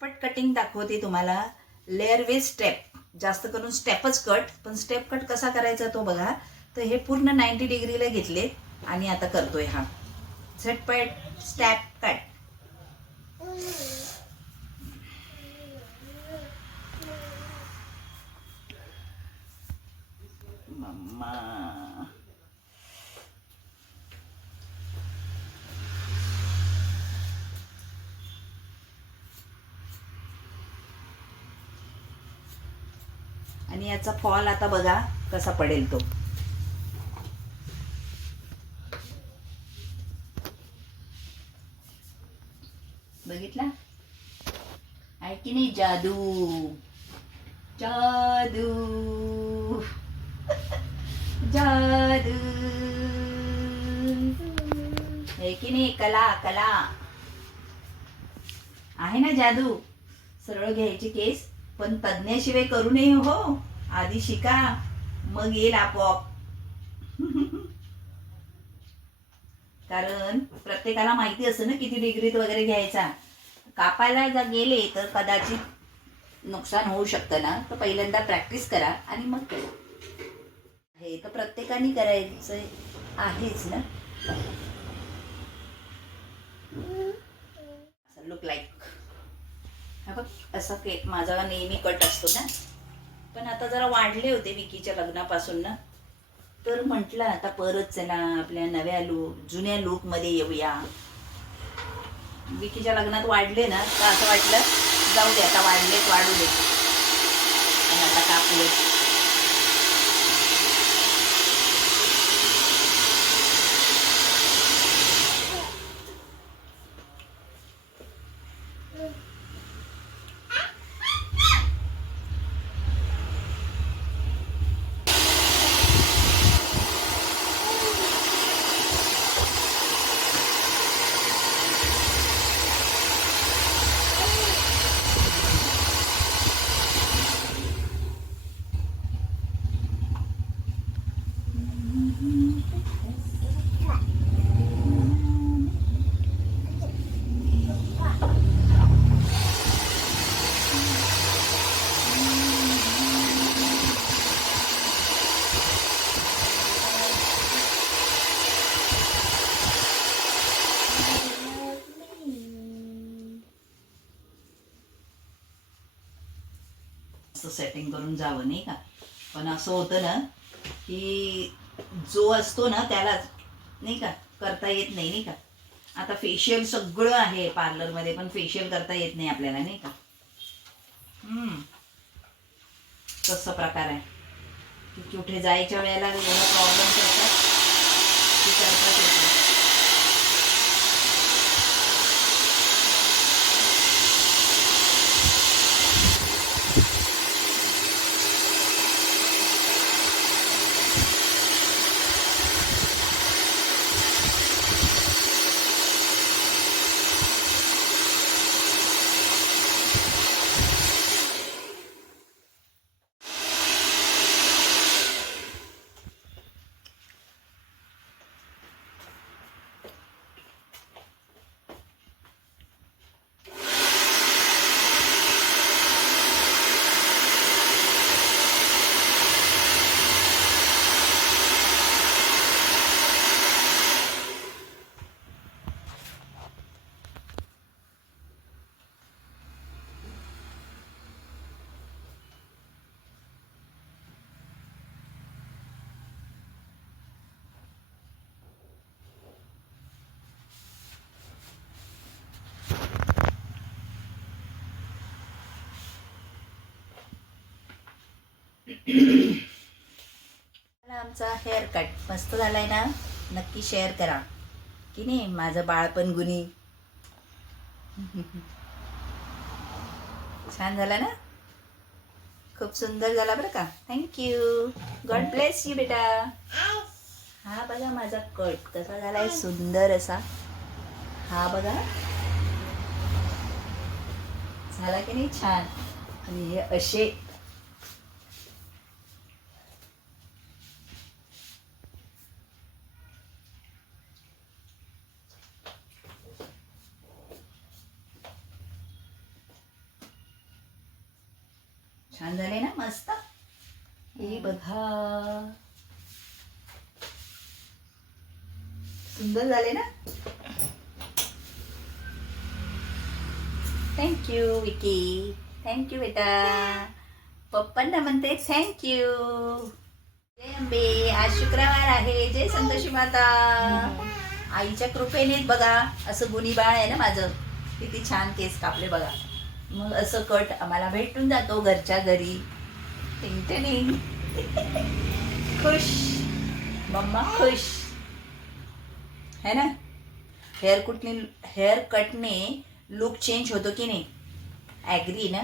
पट कटिंग दाखवते तुम्हाला. लेअर विथ स्टेप, जास्त करून स्टेपच कट. पण स्टेप कट कसा करायचा तो बघा. तर हे पूर्ण 90 डिग्रीला घेतले आणि आता करतोय हा झटपट स्टेप कट. मम्मा आणि याचा फॉल आता बघा कसा पडेल तो. बघितला आहे की नाही? जादू जादू जादू आहे की नाही? कला कला आहे ना जादू. सरळ घ्यायची केस, पण तज्ञाशिवाय करू नये हो. आधी शिका, मग येईल आपोआप. कारण प्रत्येकाला माहिती असतं ना किती डिग्रीत वगैरे घ्यायचा. कापायला जर गेले तर कदाचित नुकसान होऊ शकतं ना. तर पहिल्यांदा प्रॅक्टिस करा आणि मग करा. हे तर प्रत्येकाने करायचं आहेच ना. लुक लाईक हा बघ, असा केक माझा नेहमी कट असतो ना. पण आता जरा वाढले होते विकीच्या लग्नापासून ना. तर म्हटलं आता परत चला आपल्या नव्या जुन्या लुकमध्ये येऊया. विकीच्या लग्नात वाढले ना, तर असं वाटलं जाऊ दे आता, वाढलेत वाढू दे, आणि आता कापले. सेटिंग करून जावं नाही का. पण असं होतं ना की जो असतो ना त्यालाच नाही का करता येत नाही, नाही का. आता फेशियल सगळं आहे पार्लरमध्ये, पण फेशियल करता येत नाही आपल्याला, नाही का. तसं प्रकार आहे की कुठे जायच्या वेळेला एवढा प्रॉब्लेम करतात की करतात येत. आमचा हेअर कट मस्त झालाय ना. नक्की शेअर करा की नाही. माझं बाळपण गुणी छान झाला ना. खूप सुंदर झाला बरं का. थँक्यू. गॉड ब्लेस यू बेटा. हा बघा माझा कट कसा झालाय, सुंदर असा. हा बघा झाला की नाही छान. आणि हे असे छान झाले ना, मस्त. हे बघा, सुंदर झाले ना. थँक्यू विकी, थँक्यू बेटा. पप्पांना म्हणते थँक्यू. जय अंबे. आज शुक्रवार आहे. जय संतोषी माता. आईच्या कृपेने बघा, असं गुणी बाळ आहे ना माझं. किती छान केस कापले बघा. मग असं कट आम्हाला भेटून जातो घरच्या घरी. टिंग टिंग. खुश, मम्मा खुश है ना. हेअर कटने लुक चेंज होतो की नाही? ॲग्री ना.